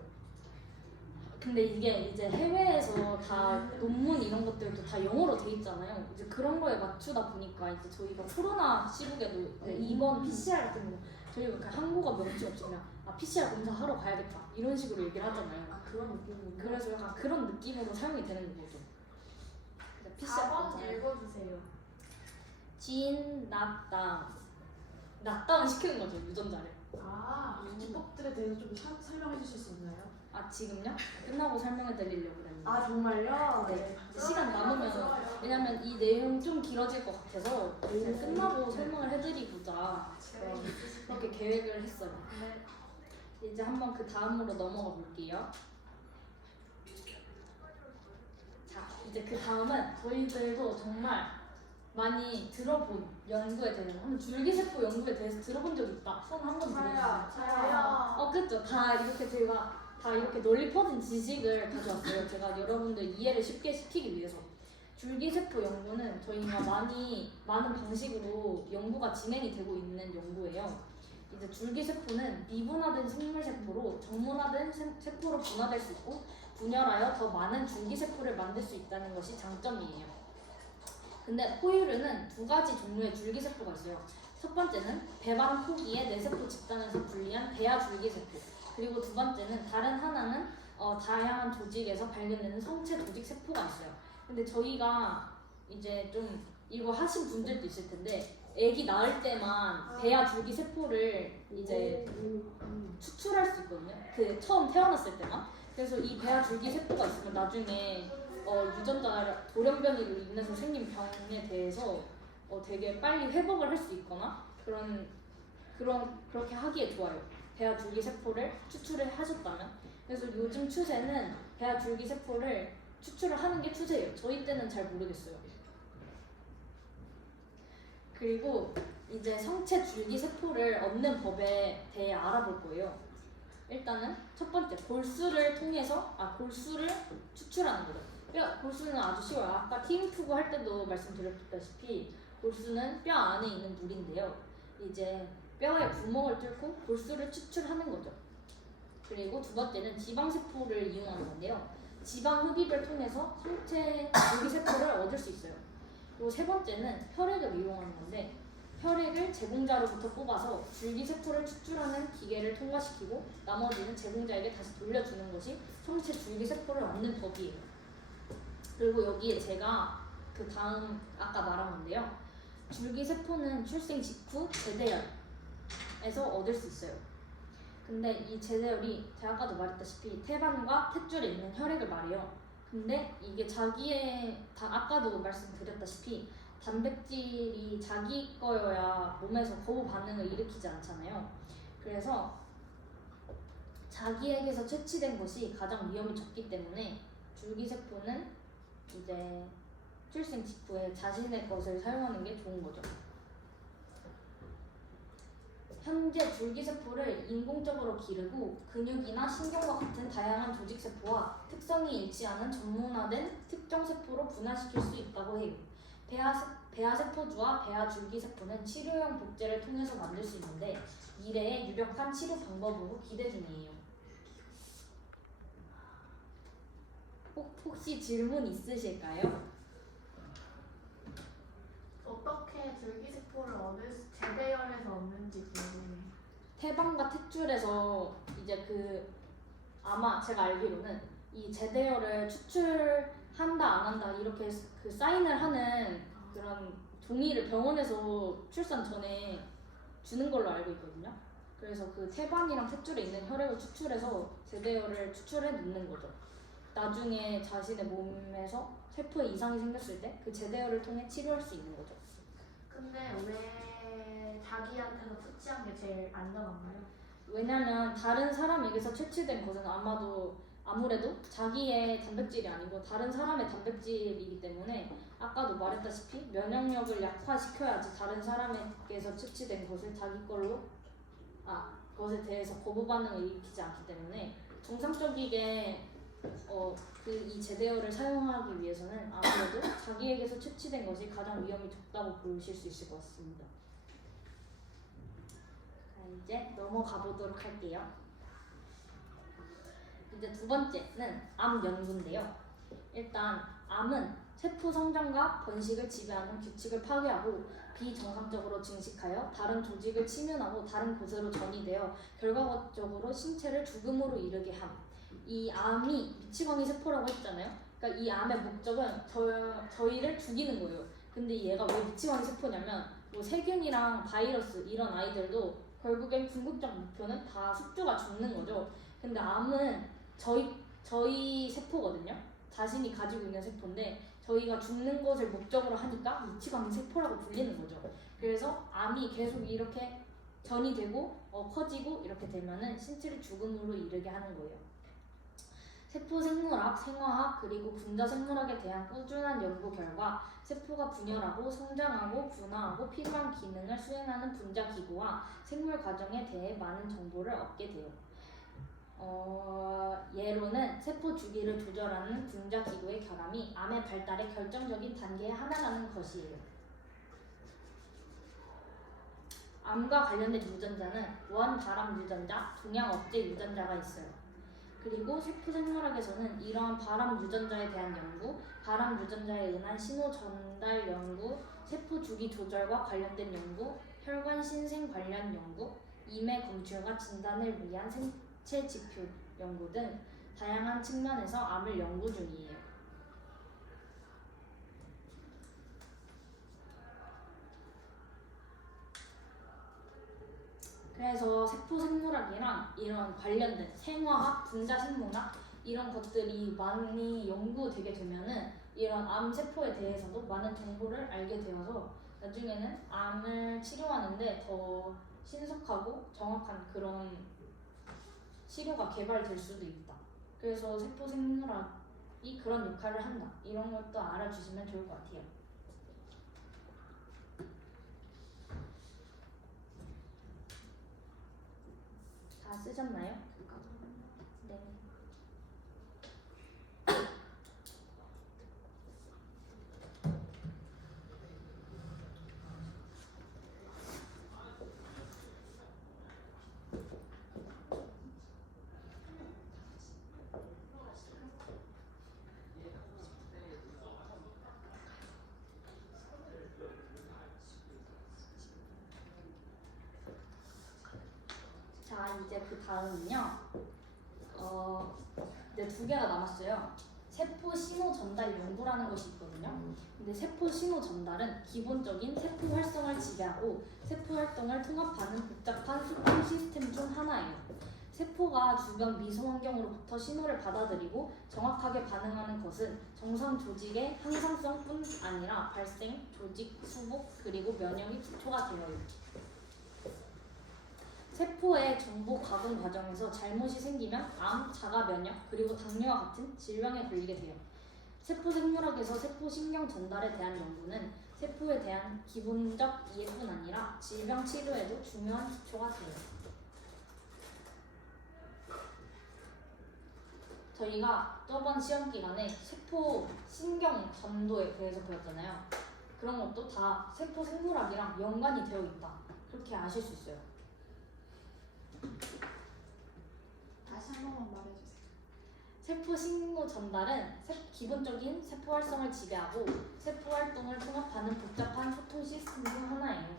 근데 이게 이제 해외에서 다 논문 이런 것들도 다 영어로 돼 있잖아요. 이제 그런 거에 맞추다 보니까 이제 저희가 코로나 시국에도 이제 이번 PCR 같은 거 저희가 그 한국어 명칭 없으면 PCR 검사하러 가야겠다 이런 식으로 얘기를 하잖아요. 그런 느낌이군요. 그래서 약간 그런 느낌으로 사용이 되는 거죠. PCR 4번 검사. 읽어주세요. 진, 낙다운 시키는 거죠, 유전자를. 기법들에 대해서 좀 설명해 주실 수 있나요? 지금요? 끝나고 설명해 드리려고 그랬는데. 정말요? 네. 시간 남으면 왜냐면 이 내용 좀 길어질 것 같아서 이제 끝나고 설명을 해드리고자 그렇게 계획을 했어요. 네. 이제 한번 그 다음으로 넘어가 볼게요. 자, 이제 그 다음은 저희들도 정말 많이 들어본 연구에 대해서 한번 줄기세포 연구에 대해서 들어본 적 있다. 손 한 번 들어주세요. 저요. 그쵸. 다 이렇게 제가 다 이렇게 널리 퍼진 지식을 가져왔어요. 제가 여러분들 이해를 쉽게 시키기 위해서. 줄기세포 연구는 저희가 많은 방식으로 연구가 진행이 되고 있는 연구예요. 이제 줄기세포는 미분화된 생물세포로 정분화된 세포로 분화될 수 있고 분열하여 더 많은 줄기세포를 만들 수 있다는 것이 장점이에요. 근데 포유류는 두 가지 종류의 줄기세포가 있어요. 첫 번째는 배반 포기의 뇌세포 집단에서 분리한 배아 줄기세포. 그리고 두 번째는 다른 하나는 다양한 조직에서 발견되는 성체 조직 세포가 있어요. 근데 저희가 이제 좀 이거 하신 분들도 있을 텐데 아기 낳을 때만 배아 줄기 세포를 이제 추출할 수 있거든요. 그 처음 태어났을 때만. 그래서 이 배아 줄기 세포가 있으면 나중에 유전자 돌연변이로 인해서 생긴 병에 대해서 되게 빨리 회복을 할 수 있거나 그렇게 하기에 좋아요. 배아 줄기 세포를 추출을 하셨다면. 그래서 요즘 추세는 배아 줄기 세포를 추출을 하는 게 추세예요. 저희 때는 잘 모르겠어요. 그리고 이제 성체 줄기 세포를 얻는 법에 대해 알아볼 거예요. 일단은 첫 번째 골수를 통해서 골수를 추출하는 거죠. 골수는 아주 쉬워요. 아까 팀푸구 할 때도 말씀드렸다시피 골수는 뼈 안에 있는 물인데요. 이제 뼈의 구멍을 뚫고 골수를 추출하는 거죠. 그리고 두 번째는 지방세포를 이용하는 건데요. 지방 흡입을 통해서 상체 줄기세포를 얻을 수 있어요. 그리고 세 번째는 혈액을 이용하는 건데 혈액을 제공자로부터 뽑아서 줄기세포를 추출하는 기계를 통과시키고 나머지는 제공자에게 다시 돌려주는 것이 성체 줄기세포를 얻는 법이에요. 그리고 여기에 제가 그 다음 아까 말한 건데요. 줄기세포는 출생 직후 제대혈에서 얻을 수 있어요. 근데 이 제대혈이 제가 아까도 말했다시피 태반과 탯줄에 있는 혈액을 말해요. 근데 이게 아까도 말씀드렸다시피 단백질이 자기 거여야 몸에서 거부 반응을 일으키지 않잖아요. 그래서 자기에게서 채취된 것이 가장 위험이 적기 때문에 줄기세포는 이제 출생 직후에 자신의 것을 사용하는 게 좋은 거죠. 현재 줄기세포를 인공적으로 기르고 근육이나 신경과 같은 다양한 조직세포와 특성이 일치하는 전문화된 특정세포로 분할시킬 수 있다고 해요. 배아세포주와 배아줄기세포는 치료용 복제를 통해서 만들 수 있는데 미래의 유력한 치료 방법으로 기대 중이에요. 혹시 질문 있으실까요? 어떻게 줄기세포를 제대열에서 얻는지 궁금해요. 태반과 탯줄에서 이제 아마 제가 알기로는 이 제대열을 추출한다 안 한다 이렇게 그 사인을 하는 그런 종이를 병원에서 출산 전에 주는 걸로 알고 있거든요. 그래서 그 태반이랑 탯줄에 있는 혈액을 추출해서 제대열을 추출해 놓는 거죠. 나중에 자신의 몸에서 세포에 이상이 생겼을 때 그 제대열을 통해 치료할 수 있는 거죠. 근데 왜 자기한테서 채취한 게 제일 안전한가요? 왜냐면 다른 사람에게서 채취된 것은 아무래도 자기의 단백질이 아니고 다른 사람의 단백질이기 때문에 아까도 말했다시피 면역력을 약화시켜야지 다른 사람에게서 채취된 것을 것에 대해서 거부 반응을 일으키지 않기 때문에 정상적이게 이 제대어를 사용하기 위해서는 아무래도 자기에게서 채취된 것이 가장 위험이 적다고 보실 수 있을 것 같습니다. 자, 이제 넘어가 보도록 할게요. 이제 두 번째는 암 연구인데요. 일단 암은 세포 성장과 번식을 지배하는 규칙을 파괴하고 비정상적으로 증식하여 다른 조직을 침윤하고 다른 곳으로 전이되어 결과적으로 신체를 죽음으로 이르게 함. 이 암이 미치광이 세포라고 했잖아요. 그러니까 이 암의 목적은 저희를 죽이는 거예요. 근데 얘가 왜 미치광이 세포냐면 뭐 세균이랑 바이러스 이런 아이들도 결국엔 궁극적 목표는 다 숙주가 죽는 거죠. 근데 암은 저희 세포거든요. 자신이 가지고 있는 세포인데 저희가 죽는 것을 목적으로 하니까 미치광이 세포라고 불리는 거죠. 그래서 암이 계속 이렇게 전이되고 커지고 이렇게 되면은 신체를 죽음으로 이르게 하는 거예요. 세포 생물학, 생화학, 그리고 분자 생물학에 대한 꾸준한 연구 결과 세포가 분열하고 성장하고 분화하고 필요한 기능을 수행하는 분자 기구와 생물 과정에 대해 많은 정보를 얻게 돼요. 예로는 세포 주기를 조절하는 분자 기구의 결함이 암의 발달의 결정적인 단계의 하나라는 것이에요. 암과 관련된 유전자는 원바람 유전자, 종양 억제 유전자가 있어요. 그리고 세포 생물학에서는 이러한 바람 유전자에 대한 연구, 바람 유전자에 의한 신호 전달 연구, 세포 주기 조절과 관련된 연구, 혈관 신생 관련 연구, 임의 검출과 진단을 위한 생체 지표 연구 등 다양한 측면에서 암을 연구 중이에요. 그래서 세포 생물학이랑 이런 관련된 생화학, 분자 생물학 이런 것들이 많이 연구되게 되면은 이런 암 세포에 대해서도 많은 정보를 알게 되어서 나중에는 암을 치료하는데 더 신속하고 정확한 그런 치료가 개발될 수도 있다. 그래서 세포 생물학이 그런 역할을 한다. 이런 것도 알아주시면 좋을 것 같아요. 다 쓰셨나요? 네. 자, 이제 그 다음은요. 이제 두 개가 남았어요. 세포 신호 전달 연구라는 것이 있거든요. 근데 세포 신호 전달은 기본적인 세포 활성을 지배하고 세포 활동을 통합하는 복잡한 소통 시스템 중 하나예요. 세포가 주변 미소 환경으로부터 신호를 받아들이고 정확하게 반응하는 것은 정상 조직의 항상성뿐 아니라 발생, 조직, 수복, 그리고 면역이 기초가 되어요. 세포의 정보 가공 과정에서 잘못이 생기면 암, 자가 면역, 그리고 당뇨와 같은 질병에 걸리게 돼요. 세포 생물학에서 세포 신경 전달에 대한 연구는 세포에 대한 기본적 이해뿐 아니라 질병 치료에도 중요한 기초가 돼요. 저희가 저번 시험 기간에 세포 신경 전도에 대해서 배웠잖아요. 그런 것도 다 세포 생물학이랑 연관이 되어 있다. 그렇게 아실 수 있어요. 다시 한 번만 말해주세요. 세포 신호 전달은 기본적인 세포 활성을 지배하고 세포 활동을 통합하는 복잡한 소통 시스템 중 하나예요.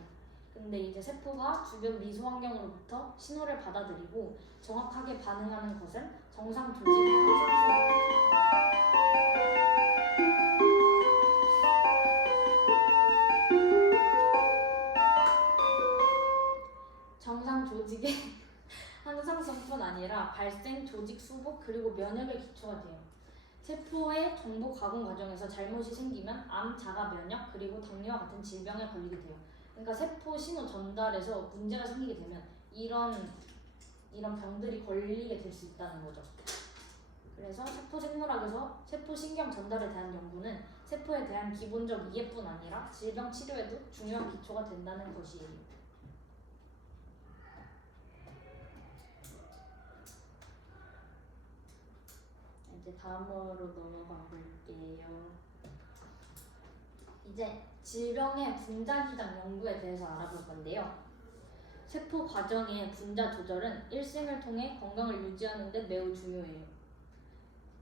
근데 이제 세포가 주변 미소 환경으로부터 신호를 받아들이고 정확하게 반응하는 것은 정상 조직의 항상성뿐 아니라 발생, 조직, 수복, 그리고 면역의 기초가 돼요. 세포의 정보 가공 과정에서 잘못이 생기면 암, 자가 면역, 그리고 당뇨와 같은 질병에 걸리게 돼요. 그러니까 세포 신호 전달에서 문제가 생기게 되면 이런 병들이 걸리게 될 수 있다는 거죠. 그래서 세포 생물학에서 세포 신경 전달에 대한 연구는 세포에 대한 기본적 이해뿐 아니라 질병 치료에도 중요한 기초가 된다는 것이에요. 이제 다음으로 넘어가 볼게요. 이제 질병의 분자기장 연구에 대해서 알아볼 건데요. 세포 과정의 분자 조절은 일생을 통해 건강을 유지하는 데 매우 중요해요.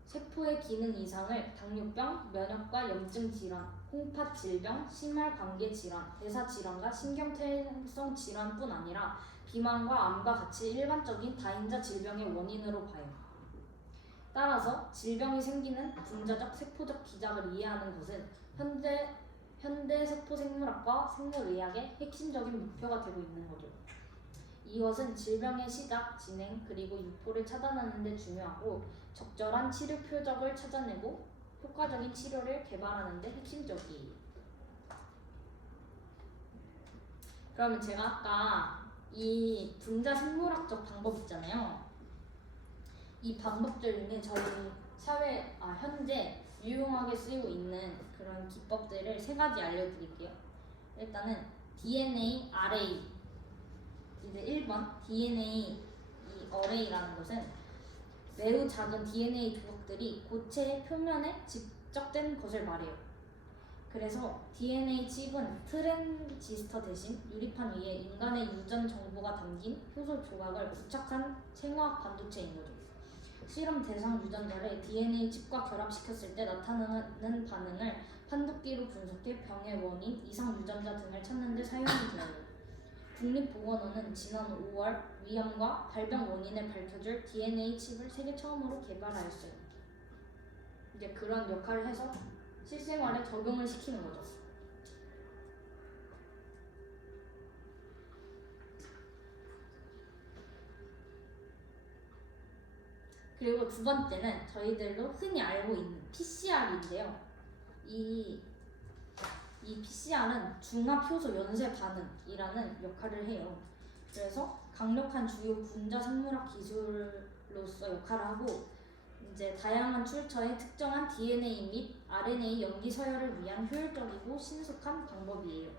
세포의 기능 이상을 당뇨병, 면역과 염증 질환, 홍파 질병, 심혈관계 질환, 대사 질환과 신경퇴행성 질환뿐 아니라 비만과 암과 같이 일반적인 다인자 질병의 원인으로 봐요. 따라서 질병이 생기는 분자적 세포적 기작을 이해하는 것은 현대 세포생물학과 생물의학의 핵심적인 목표가 되고 있는 거죠. 이것은 질병의 시작, 진행, 그리고 유포를 차단하는 데 중요하고 적절한 치료 표적을 찾아내고 효과적인 치료를 개발하는 데 핵심적이에요. 그러면 제가 아까 이 분자 생물학적 방법 있잖아요. 이 방법 중에 저희 현재 유용하게 쓰이고 있는 그런 기법들을 3가지 알려드릴게요. 일단은 DNA array. 이제 1번 DNA 이 array라는 것은 매우 작은 DNA 조각들이 고체의 표면에 집적된 것을 말해요. 그래서 DNA 칩은 트랜지스터 대신 유리판 위에 인간의 유전 정보가 담긴 효소 조각을 부착한 생화학 반도체인 거죠. 실험 대상 유전자를 DNA 칩과 결합시켰을 때 나타나는 반응을 판독기로 분석해 병의 원인, 이상 유전자 등을 찾는 데 사용이 되어요. 국립보건원은 지난 5월 위험과 발병 원인을 밝혀줄 DNA 칩을 세계 처음으로 개발하였어요. 이제 그런 역할을 해서 실생활에 적용을 시키는 거죠. 그리고 두 번째는 저희들도 흔히 알고 있는 PCR인데요. 이 PCR은 중합효소 연쇄 반응이라는 역할을 해요. 그래서 강력한 주요 분자 생물학 기술로서 역할을 하고 이제 다양한 출처의 특정한 DNA 및 RNA 염기 서열을 위한 효율적이고 신속한 방법이에요.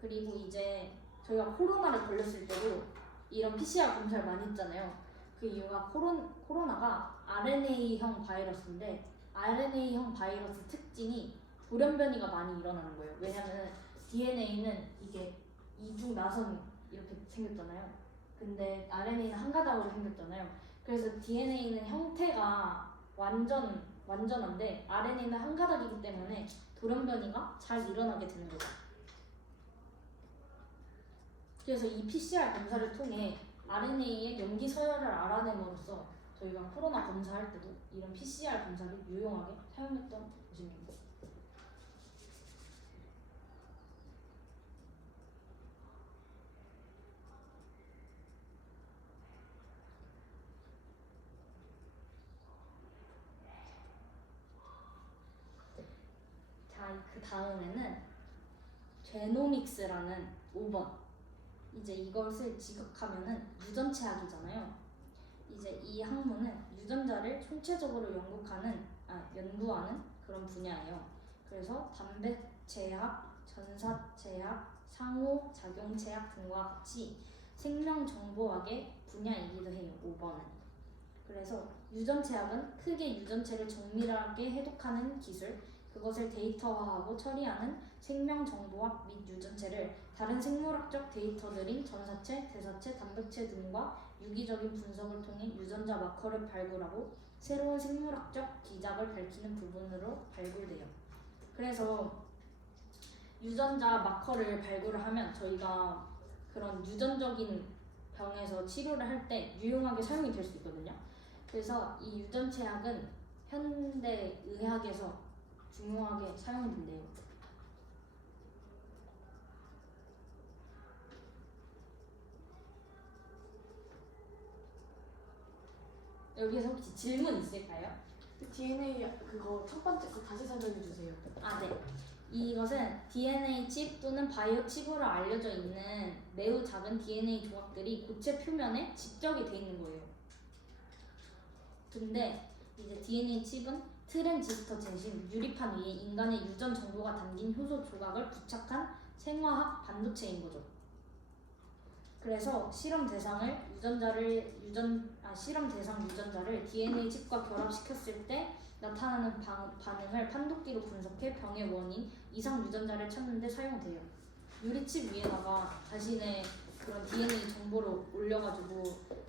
그리고 이제 저희가 코로나를 걸렸을 때도 이런 PCR 검사를 많이 했잖아요. 그 이유가 코로나가 RNA형 바이러스인데 RNA형 바이러스 특징이 돌연변이가 많이 일어나는 거예요. 왜냐면 DNA는 이게 이중 나선 이렇게 생겼잖아요. 근데 RNA는 한 가닥으로 생겼잖아요. 그래서 DNA는 형태가 완전한데 RNA는 한 가닥이기 때문에 돌연변이가 잘 일어나게 되는 거죠. 그래서 이 PCR 검사를 통해 RNA의 염기 서열을 알아냄으로써 저희가 코로나 검사할 때도 이런 PCR 검사를 유용하게 사용했던 것입니다. 자, 그 다음에는 제노믹스라는 5번. 이제 이것을 지각하면은 유전체학이잖아요. 이제 이 학문은 유전자를 총체적으로 연구하는 그런 분야예요. 그래서 단백체학, 전사체학, 상호작용체학 등과 같이 생명정보학의 분야이기도 해요. 5번은. 그래서 유전체학은 크게 유전체를 정밀하게 해독하는 기술, 그것을 데이터화하고 처리하는 생명정보학 및 유전체를 다른 생물학적 데이터들인 전사체, 대사체, 단백체 등과 유기적인 분석을 통해 유전자 마커를 발굴하고 새로운 생물학적 기작을 밝히는 부분으로 발굴돼요. 그래서 유전자 마커를 발굴을 하면 저희가 그런 유전적인 병에서 치료를 할 때 유용하게 사용이 될 수 있거든요. 그래서 이 유전체학은 현대 의학에서 중요하게 사용된대요. 여기서 혹시 질문 있을까요? 그 DNA 그거 첫 번째 거 다시 설명해 주세요. 아, 네. 이것은 DNA 칩 또는 바이오 칩으로 알려져 있는 매우 작은 DNA 조각들이 고체 표면에 집적이 돼 있는 거예요. 근데 이제 DNA 칩은 트랜지스터 대신 유리판 위에 인간의 유전 정보가 담긴 효소 조각을 부착한 생화학 반도체인 거죠. 그래서 실험 대상 유전자를 DNA 칩과 결합시켰을 때 나타나는 반응을 판독기로 분석해 병의 원인, 이상 유전자를 찾는 데 사용돼요. 유리칩 위에다가 자신의 그런 DNA 정보를 올려가지고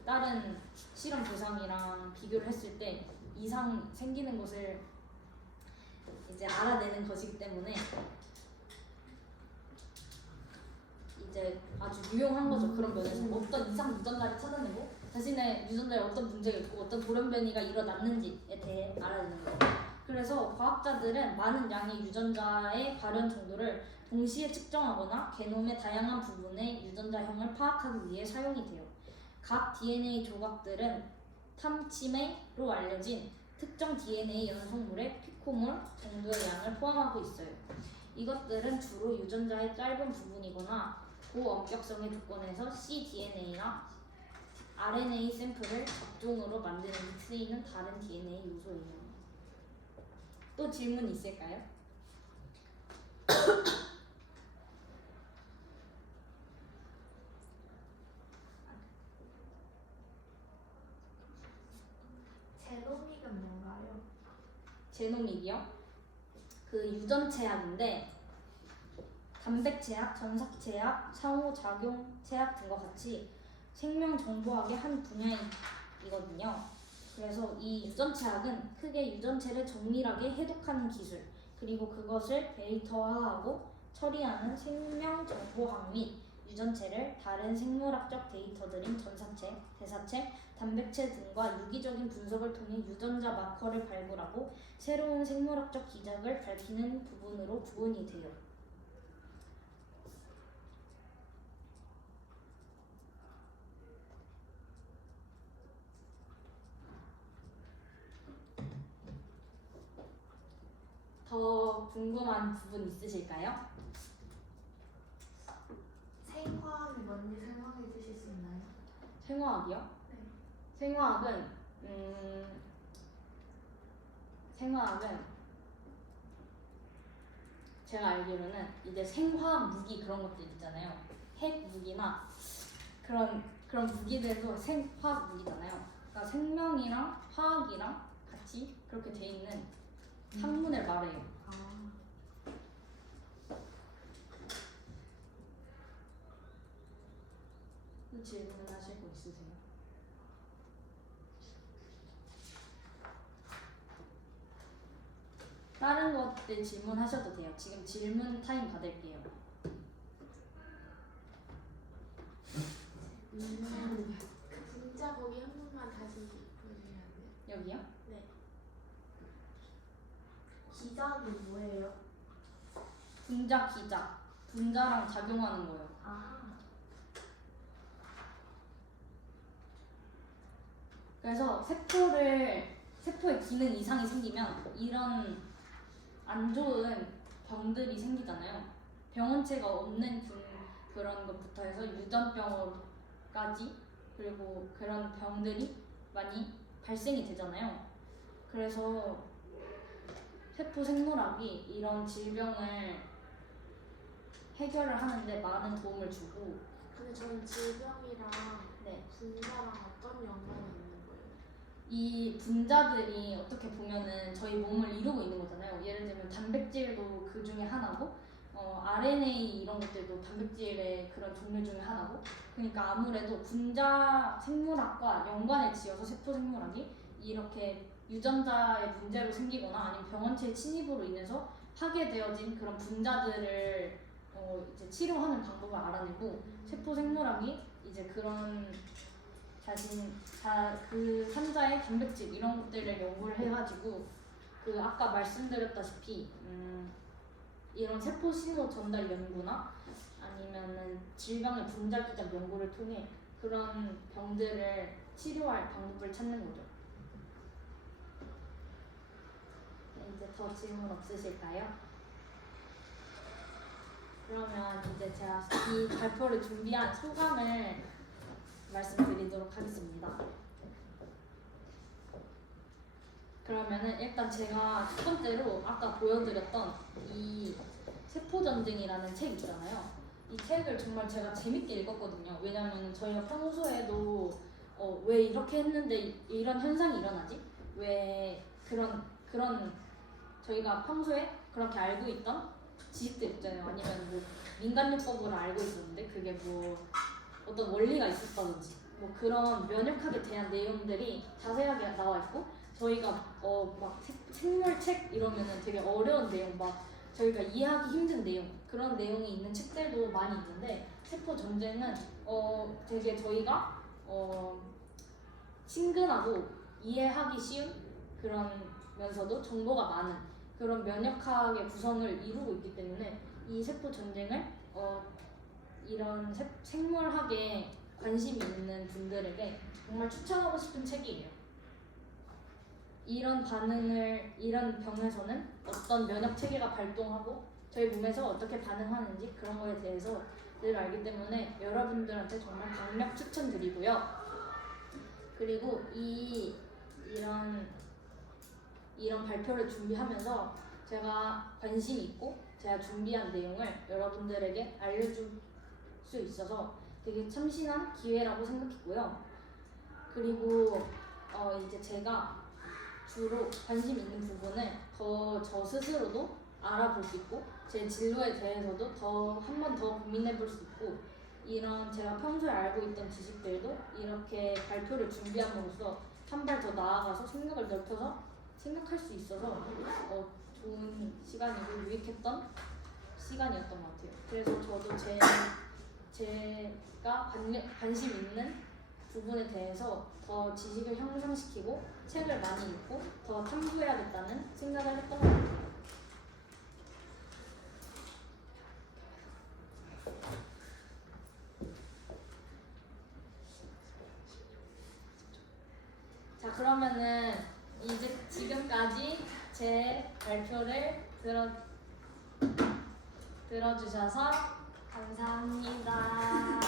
다른 실험 대상이랑 비교를 했을 때 이상 생기는 것을 이제 알아내는 것이기 때문에 이제 아주 유용한 거죠. 그런 면에서 어떤 이상 유전자를 찾아내고 자신의 유전자에 어떤 문제가 있고 어떤 돌연변이가 일어났는지에 대해 알아내는 거예요. 그래서 과학자들은 많은 양의 유전자의 발현 정도를 동시에 측정하거나 게놈의 다양한 부분의 유전자형을 파악하기 위해 사용이 돼요. 각 DNA 조각들은 탐침회로 알려진 특정 DNA 연속물의 피코몰 정도의 양을 포함하고 있어요. 이것들은 주로 유전자의 짧은 부분이거나 고엄격성의 조건에서 cDNA나 RNA 샘플을 접종으로 만드는 데 쓰이는 다른 DNA 요소예요. 또 질문 있을까요? 제노믹은 뭔가요? 제노믹이요? 그 유전체학인데 단백체학, 전사체학, 상호작용체학 등과 같이 생명정보학의 한 분야이거든요. 그래서 이 유전체학은 크게 유전체를 정밀하게 해독하는 기술, 그리고 그것을 데이터화하고 처리하는 생명정보학 및 유전체를 다른 생물학적 데이터들인 전사체, 대사체, 단백체 등과 유기적인 분석을 통해 유전자 마커를 발굴하고 새로운 생물학적 기작을 밝히는 부분으로 구분이 돼요. 더 궁금한 부분 있으실까요? 생화학이 뭔지 설명해 주실 수 있나요? 생화학이요? 네. 생화학은 제가 알기로는 이제 생화 무기 그런 것들 있잖아요. 핵 무기나 그런 무기들도 생화 무기잖아요. 그러니까 생명이랑 화학이랑 같이 그렇게 돼 있는 학문을 말해요. 아, 또 질문하실 거 있으세요? 다른 것들 질문하셔도 돼요. 지금 질문 타임 받을게요. 면역이요? 기작이 뭐예요? 분자, 기자. 분자랑 작용하는 거예요. 아, 그래서 세포의 기능 이상이 생기면 이런 안 좋은 병들이 생기잖아요. 병원체가 없는 그런 것부터 해서 유전병까지 그리고 그런 병들이 많이 발생이 되잖아요. 그래서 세포 생물학이 이런 질병을 해결을 하는데 많은 도움을 주고 근데 저는 질병이랑 네. 분자랑 어떤 연관이 있는 거예요? 이 분자들이 어떻게 보면은 저희 몸을 이루고 있는 거잖아요. 예를 들면 단백질도 그 중에 하나고 RNA 이런 것들도 단백질의 그런 종류 중에 하나고 그러니까 아무래도 분자 생물학과 연관을 지어서 세포 생물학이 이렇게 유전자의 문제로 생기거나 아니면 병원체의 침입으로 인해서 파괴되어진 그런 분자들을 이제 치료하는 방법을 알아내고 세포 생물학이 이제 그런 그 환자의 단백질 이런 것들을 연구를 해가지고 그 아까 말씀드렸다시피 이런 세포 신호 전달 연구나 아니면은 질병의 분자 기전 연구를 통해 그런 병들을 치료할 방법을 찾는 거죠. 네, 이제 더 질문 없으실까요? 그러면 이제 제가 이 발표를 준비한 소감을 말씀드리도록 하겠습니다. 그러면은 일단 제가 첫 번째로 아까 보여드렸던 이 세포전쟁이라는 책 있잖아요. 이 책을 정말 제가 재밌게 읽었거든요. 왜냐면 저희가 평소에도 왜 이렇게 했는데 이런 현상이 일어나지? 왜 그런 저희가 평소에 그렇게 알고 있던 지식들 있잖아요. 아니면 뭐 민간요법으로 알고 있었는데 그게 뭐 어떤 원리가 있었다든지 뭐 그런 면역학에 대한 내용들이 자세하게 나와 있고 저희가 막 생물책 이러면은 되게 어려운 내용 막 저희가 이해하기 힘든 내용 그런 내용이 있는 책들도 많이 있는데 세포 전쟁은 되게 저희가 친근하고 이해하기 쉬운 그러면서도 정보가 많은 그런 면역학의 구성을 이루고 있기 때문에 이 세포 전쟁을 이런 생물학에 관심이 있는 분들에게 정말 추천하고 싶은 책이에요. 이런 병에서는 어떤 면역 체계가 발동하고 저희 몸에서 어떻게 반응하는지 그런 거에 대해서 늘 알기 때문에 여러분들한테 정말 강력 추천드리고요. 그리고 이런 발표를 준비하면서 제가 관심 있고 제가 준비한 내용을 여러분들에게 알려줄 수 있어서 되게 참신한 기회라고 생각했고요. 그리고 이제 제가 주로 관심 있는 부분을 더 저 스스로도 알아볼 수 있고 제 진로에 대해서도 한 번 더 고민해 볼 수 있고 이런 제가 평소에 알고 있던 지식들도 이렇게 발표를 준비함으로써 한 발 더 나아가서 생각을 넓혀서 생각할 수 있어서 좋은 시간이고 유익했던 시간이었던 것 같아요. 그래서 저도 제가 관심 있는 부분에 대해서 더 지식을 향상시키고 책을 많이 읽고 더 탐구해야겠다는 생각을 했던 것 같아요. 자, 그러면은 이제 지금까지 제 발표를 들어주셔서 감사합니다.